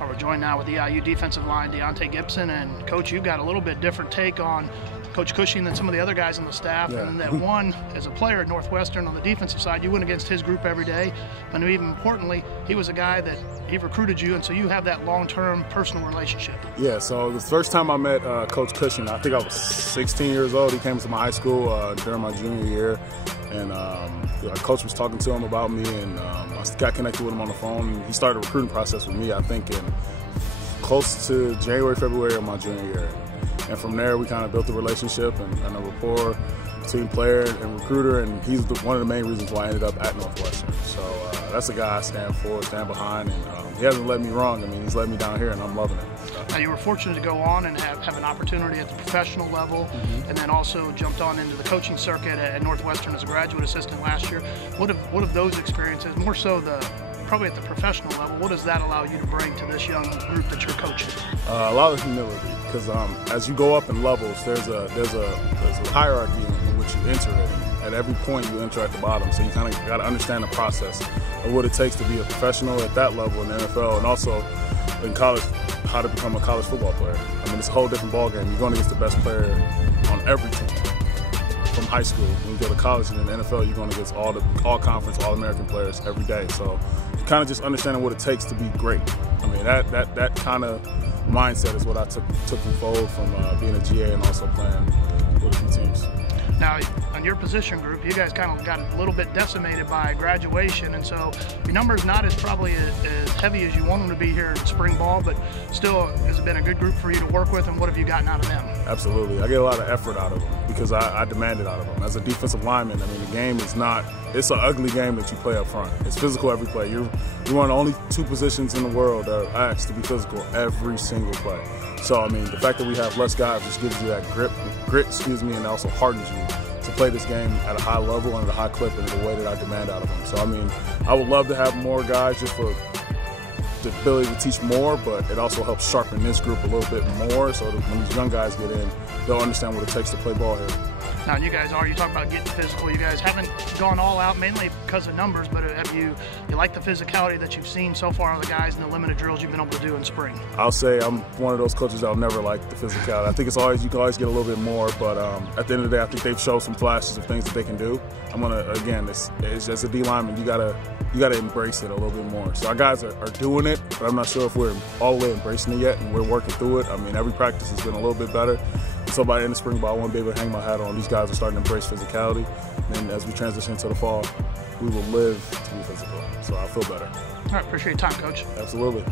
We're joined now with EIU defensive line DeonteGibson, and Coach, you've got a little bit different take on Coach Cushing than some of the other guys on the staff, and that one, as a player at Northwestern on the defensive side, you went against his group every day, and even importantly, he was a guy that he recruited you, and so you have that long-term personal relationship. Yeah, so the first time I met Coach Cushing, I think I was 16 years old. He came to my high school during my junior year, and Coach was talking to him about me, and I got connected with him on the phone, and he started the recruiting process with me, I think, in close to January, February of my junior year. And from there, we kind of built a relationship and a rapport between player and recruiter, and he's one of the main reasons why I ended up at Northwestern. So that's a guy I stand behind, and he hasn't let me wrong. I mean, he's let me down here, and I'm loving it. So. Now, you were fortunate to go on and have an opportunity at the professional level, and then also jumped on into the coaching circuit at Northwestern as a graduate assistant last year. What have those experiences, more so probably at the professional level, what does that allow you to bring to this young group that you're coaching? A lot of humility, because as you go up in levels, there's a hierarchy in which you enter it. And at every point, you enter at the bottom, so you kind of got to understand the process of what it takes to be a professional at that level in the NFL, and also in college, how to become a college football player. I mean, it's a whole different ballgame. You're going against the best player on every team. From high school, when you go to college and in the NFL, you're going against all conference, all American players every day. So, kind of just understanding what it takes to be great. I mean, that kind of mindset is what I took me forward from being a GA and also playing with a few teams. Now, on your position group, you guys kind of got a little bit decimated by graduation, and so your numbers not probably as heavy as you want them to be here in spring ball, but still, has it been a good group for you to work with, and what have you gotten out of them? Absolutely. I get a lot of effort out of them because I demand it out of them. As a defensive lineman, I mean, the game is it's an ugly game that you play up front. It's physical every play. You're one of the only two positions in the world that are asked to be physical every single play. So, I mean, the fact that we have less guys just gives you that grit, and also hardens you to play this game at a high level and at a high clip in the way that I demand out of them. So, I mean, I would love to have more guys just for the ability to teach more, but it also helps sharpen this group a little bit more so that when these young guys get in, they'll understand what it takes to play ball here. Now, you talk about getting physical. You guys haven't gone all out mainly because of numbers, but you like the physicality that you've seen so far of the guys in the limited drills you've been able to do in spring? I'll say I'm one of those coaches that'll never like the physicality. I think you can always get a little bit more, but at the end of the day, I think they've shown some flashes of things that they can do. I'm gonna, again, it's as a D lineman, you gotta embrace it a little bit more. So our guys are doing it, but I'm not sure if we're all the way embracing it yet, and we're working through it. I mean, every practice has been a little bit better. So by the end of spring ball, I want to be able to hang my hat on. These guys are starting to embrace physicality, and as we transition to the fall, we will live to be physical. So I feel better. All right, appreciate your time, Coach. Absolutely.